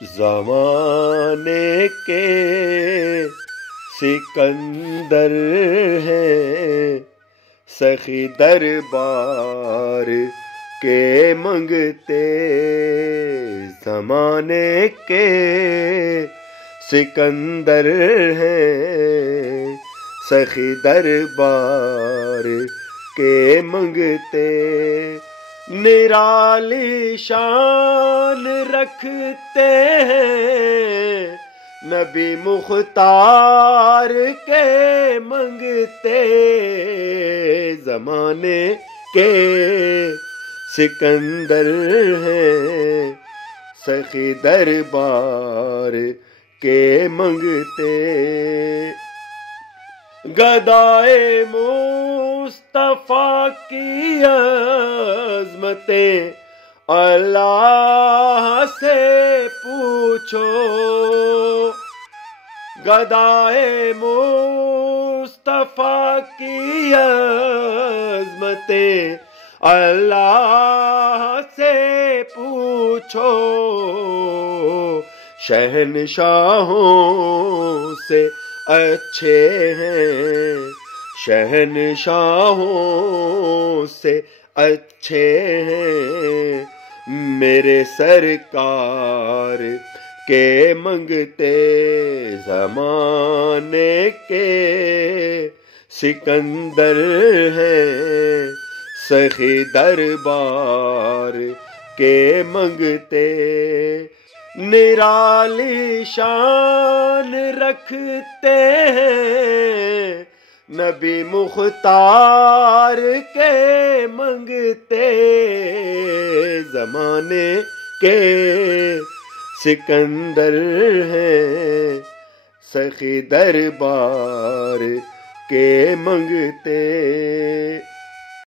زمانے کے سکندر ہیں، سخی دربار کے منگتے. زمانے کے سکندر ہیں، سخی دربار کے منگتے. نرالی شان رکھتے ہیں، نبی مختار کے منگتے. زمانے کے سکندر ہیں، سخی دربار کے منگتے. گدائے مصطفیٰ کی عظمتیں اللہ سے پوچھو. گدائے مصطفیٰ کی عظمتیں اللہ سے پوچھو. شہنشاہوں سے اچھے ہیں، شہنشاہوں سے اچھے ہیں، میرے سرکار کے منگتے. زمانے کے سکندر ہیں، سخی دربار کے منگتے. نرالی شان رکھتے ہیں، نبی مختار کے منگتے. زمانے کے سکندر ہیں، سخی دربار کے منگتے.